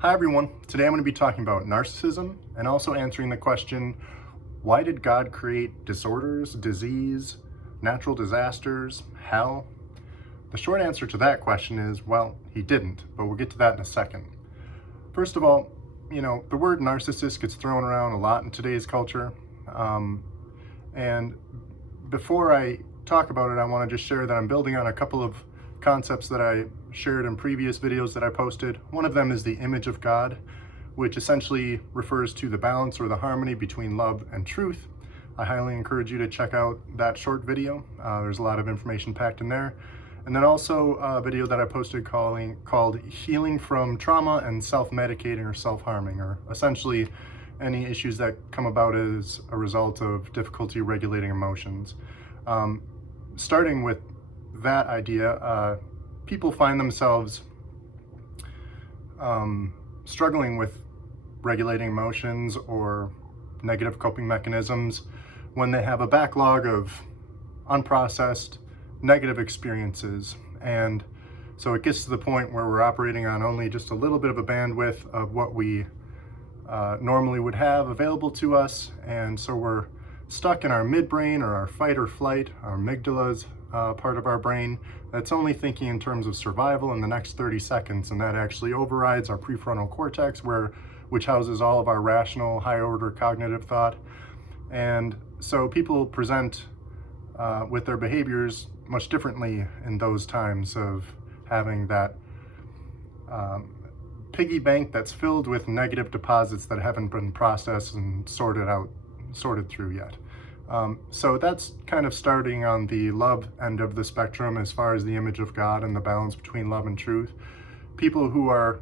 Hi everyone, today I'm going to be talking about narcissism and also answering the question, why did God create disorders, disease, natural disasters, hell? The short answer to that question is, well, he didn't, but we'll get to that in a second. First of all, the word narcissist gets thrown around a lot in today's culture. And before I talk about it, I want to just share that I'm building on a couple of concepts that I shared in previous videos that I posted. One of them is the image of God, which essentially refers to the balance or the harmony between love and truth. I highly encourage you to check out that short video. There's a lot of information packed in there. And then also a video that I posted called Healing from Trauma and Self-Medicating or Self-Harming, or essentially any issues that come about as a result of difficulty regulating emotions. Starting with that idea, people find themselves struggling with regulating emotions or negative coping mechanisms when they have a backlog of unprocessed negative experiences. And so it gets to the point where we're operating on only just a little bit of a bandwidth of what we normally would have available to us. And so we're stuck in our midbrain, or our fight or flight, our amygdala's part of our brain that's only thinking in terms of survival in the next 30 seconds, and that actually overrides our prefrontal cortex, which houses all of our rational, high-order cognitive thought. And so people present with their behaviors much differently in those times of having that piggy bank that's filled with negative deposits that haven't been processed and sorted through yet. So that's kind of starting on the love end of the spectrum as far as the image of God and the balance between love and truth. People who are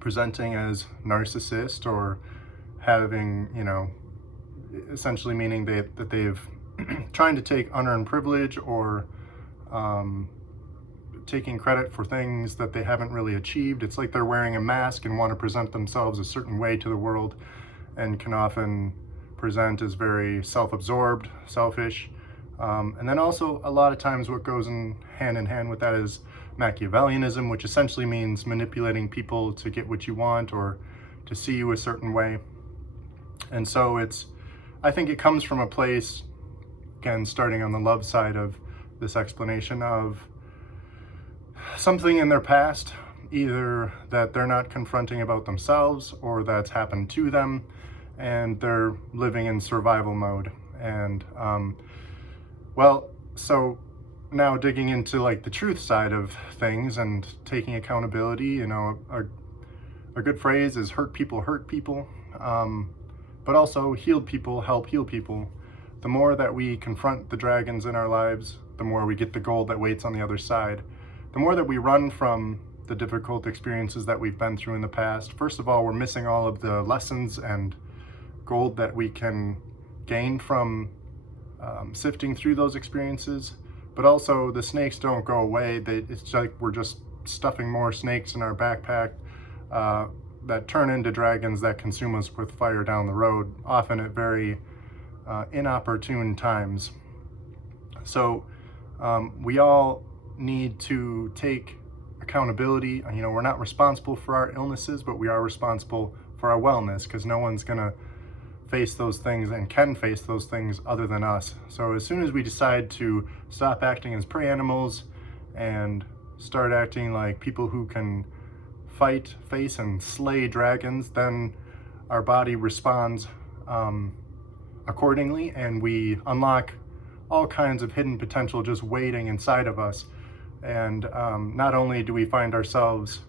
presenting as narcissist or having, essentially meaning that they've trying to take unearned privilege or taking credit for things that they haven't really achieved. It's like they're wearing a mask and want to present themselves a certain way to the world, and can often present as very self-absorbed, selfish. And then also a lot of times what goes in hand with that is Machiavellianism, which essentially means manipulating people to get what you want or to see you a certain way. And so I think it comes from a place, again, starting on the love side of this explanation, of something in their past, either that they're not confronting about themselves or that's happened to them, and they're living in survival mode. And so now digging into like the truth side of things and taking accountability, a good phrase is hurt people, but also healed people help heal people. The more that we confront the dragons in our lives, the more we get the gold that waits on the other side. The more that we run from the difficult experiences that we've been through in the past, first of all, we're missing all of the lessons and gold that we can gain from sifting through those experiences. But also, the snakes don't go away. It's like we're just stuffing more snakes in our backpack that turn into dragons that consume us with fire down the road, often at very inopportune times. So we all need to take accountability. We're not responsible for our illnesses, but we are responsible for our wellness, because no one's gonna face those things and can face those things other than us. So as soon as we decide to stop acting as prey animals and start acting like people who can fight, face, and slay dragons, then our body responds accordingly, and we unlock all kinds of hidden potential just waiting inside of us. And not only do we find ourselves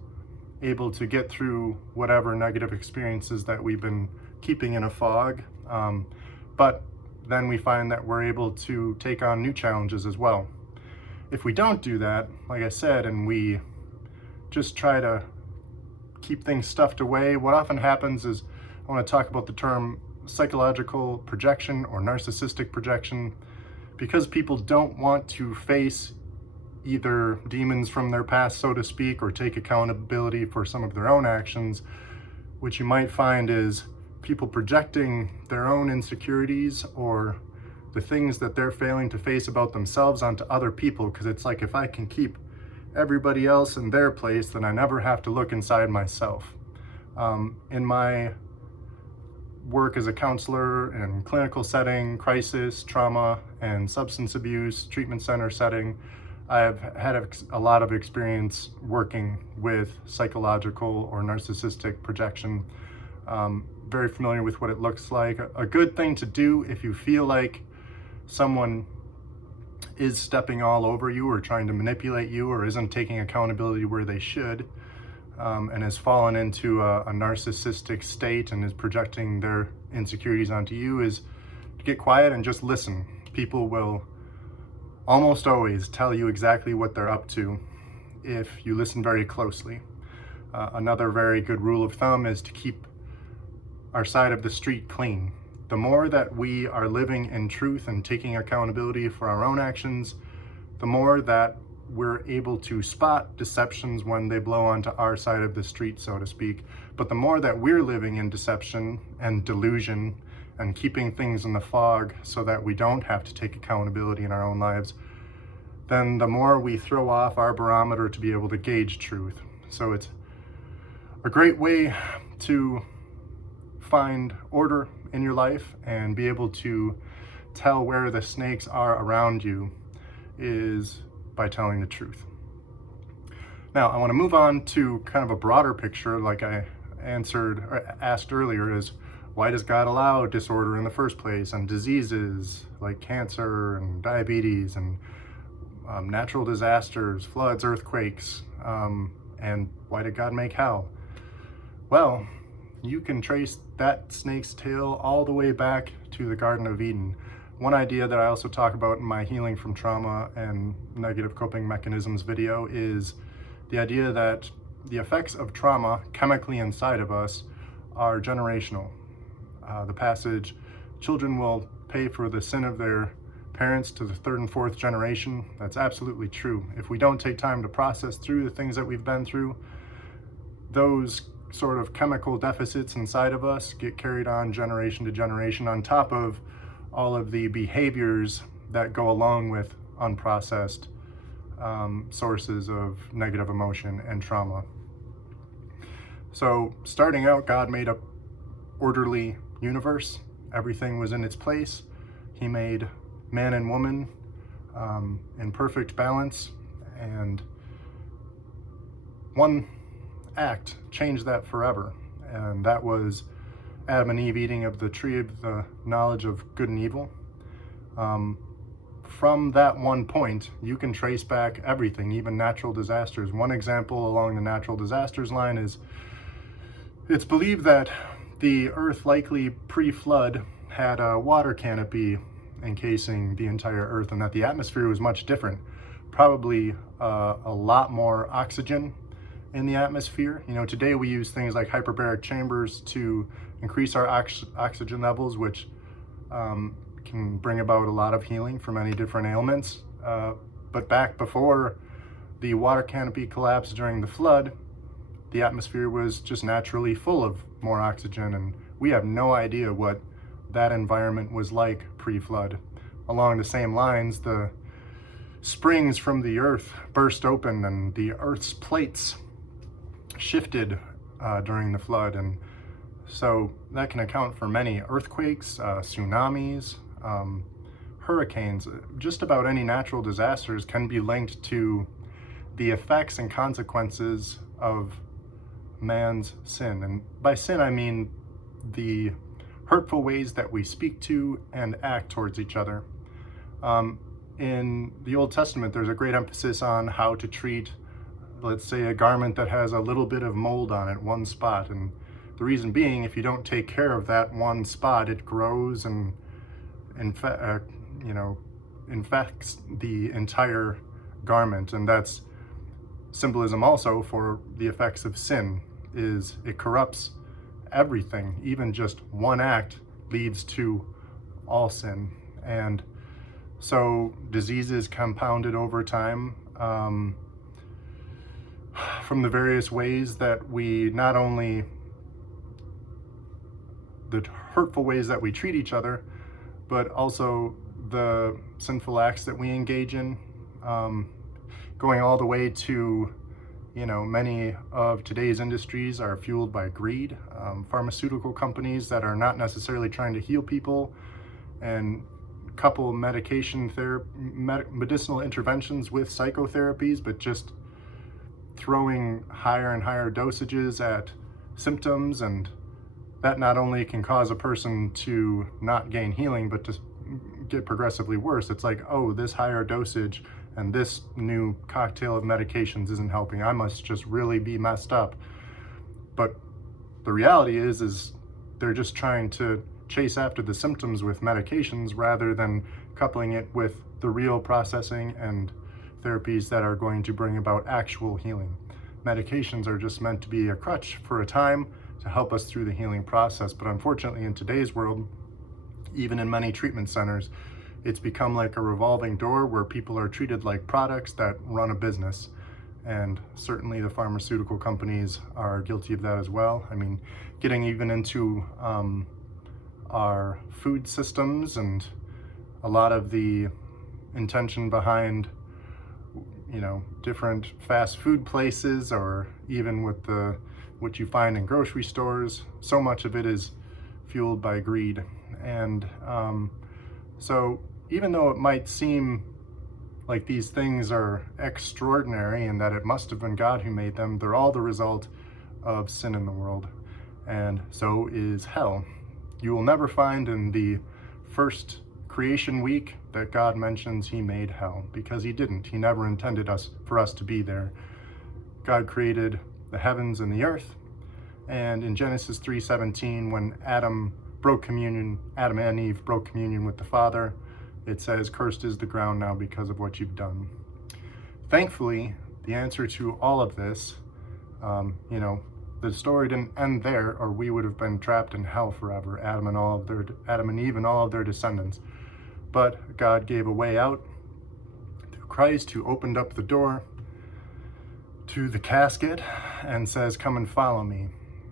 able to get through whatever negative experiences that we've been keeping in a fog, but then we find that we're able to take on new challenges as well. If we don't do that, like I said, and we just try to keep things stuffed away, what often happens is, I want to talk about the term psychological projection or narcissistic projection, because people don't want to face either demons from their past, so to speak, or take accountability for some of their own actions. What you might find is people projecting their own insecurities or the things that they're failing to face about themselves onto other people, because it's like, if I can keep everybody else in their place, then I never have to look inside myself. In my work as a counselor in clinical setting, crisis, trauma, and substance abuse treatment center setting, I've had a lot of experience working with psychological or narcissistic projection. Very familiar with what it looks like. A good thing to do if you feel like someone is stepping all over you or trying to manipulate you or isn't taking accountability where they should, and has fallen into a narcissistic state and is projecting their insecurities onto you, is to get quiet and just listen. People will almost always tell you exactly what they're up to if you listen very closely. Another very good rule of thumb is to keep our side of the street clean. The more that we are living in truth and taking accountability for our own actions, the more that we're able to spot deceptions when they blow onto our side of the street, so to speak. But the more that we're living in deception and delusion and keeping things in the fog so that we don't have to take accountability in our own lives, then the more we throw off our barometer to be able to gauge truth. So it's a great way to find order in your life and be able to tell where the snakes are around you, is by telling the truth. Now, I want to move on to kind of a broader picture, like I asked earlier, is why does God allow disorder in the first place, and diseases like cancer and diabetes and natural disasters, floods, earthquakes, and why did God make hell? Well, you can trace that snake's tail all the way back to the Garden of Eden. One idea that I also talk about in my Healing from Trauma and Negative Coping Mechanisms video is the idea that the effects of trauma chemically inside of us are generational. The passage, children will pay for the sin of their parents to the third and fourth generation, that's absolutely true. If we don't take time to process through the things that we've been through, those sort of chemical deficits inside of us get carried on generation to generation, on top of all of the behaviors that go along with unprocessed sources of negative emotion and trauma. So starting out, God made a orderly universe. Everything was in its place. He made man and woman in perfect balance, and one act changed that forever, and that was Adam and Eve eating of the tree of the knowledge of good and evil. From that one point, you can trace back everything, even natural disasters. One example along the natural disasters line is, it's believed that the earth likely pre-flood had a water canopy encasing the entire earth, and that the atmosphere was much different. Probably a lot more oxygen in the atmosphere. You know, today we use things like hyperbaric chambers to increase our oxygen levels, which can bring about a lot of healing for many different ailments. But back before the water canopy collapsed during the flood, the atmosphere was just naturally full of more oxygen, and we have no idea what that environment was like pre-flood. Along the same lines, the springs from the earth burst open and the earth's plates shifted during the flood, and so that can account for many earthquakes, tsunamis, hurricanes. Just about any natural disasters can be linked to the effects and consequences of man's sin. And by sin, I mean the hurtful ways that we speak to and act towards each other. In the Old Testament, there's a great emphasis on how to treat, let's say, a garment that has a little bit of mold on it, one spot. And the reason being, if you don't take care of that one spot, it grows and infects the entire garment. And that's symbolism also for the effects of sin, is it corrupts everything. Even just one act leads to all sin. And so diseases compounded over time from the various ways that we, not only the hurtful ways that we treat each other, but also the sinful acts that we engage in, going all the way to Many of today's industries are fueled by greed. Pharmaceutical companies that are not necessarily trying to heal people and couple medicinal interventions with psychotherapies, but just throwing higher and higher dosages at symptoms, and that not only can cause a person to not gain healing, but to get progressively worse. It's like, oh, this higher dosage and this new cocktail of medications isn't helping. I must just really be messed up. But the reality is they're just trying to chase after the symptoms with medications rather than coupling it with the real processing and therapies that are going to bring about actual healing. Medications are just meant to be a crutch for a time to help us through the healing process. But unfortunately, in today's world, even in many treatment centers, it's become like a revolving door where people are treated like products that run a business. And certainly the pharmaceutical companies are guilty of that as well. I mean, getting even into our food systems and a lot of the intention behind different fast food places, or even with what you find in grocery stores, so much of it is fueled by greed. And so even though it might seem like these things are extraordinary and that it must have been God who made them, they're all the result of sin in the world. And so is hell. You will never find in the first creation week that God mentions he made hell, because he didn't. He never intended for us to be there. God created the heavens and the earth, and in Genesis 3:17, when Adam and Eve broke communion with the Father, it says, "Cursed is the ground now because of what you've done." Thankfully, the answer to all of this, the story didn't end there, or we would have been trapped in hell forever, Adam and Eve and all of their descendants. But God gave a way out through Christ, who opened up the door to the casket and says, "Come and follow me.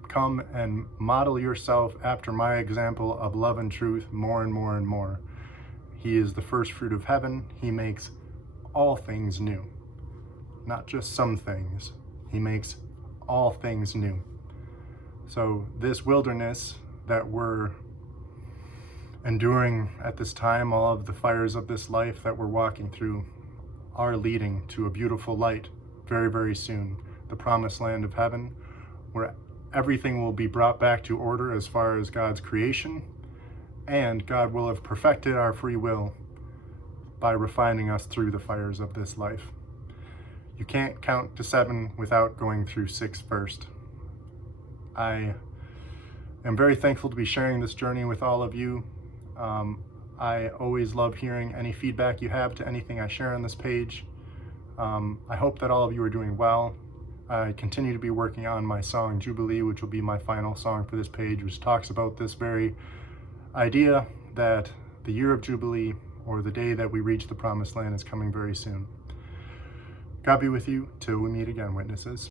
Come and model yourself after my example of love and truth more and more and more." He is the first fruit of heaven. He makes all things new, not just some things. He makes all things new. So this wilderness that we're enduring at this time, all of the fires of this life that we're walking through, are leading to a beautiful light very, very soon. The promised land of heaven, where everything will be brought back to order as far as God's creation, and God will have perfected our free will by refining us through the fires of this life. You can't count to 7 without going through 6 first. I am very thankful to be sharing this journey with all of you. I always love hearing any feedback you have to anything I share on this page. I hope that all of you are doing well. I continue to be working on my song Jubilee, which will be my final song for this page, which talks about this very idea that the year of Jubilee, or the day that we reach the promised land, is coming very soon. God be with you till we meet again, witnesses.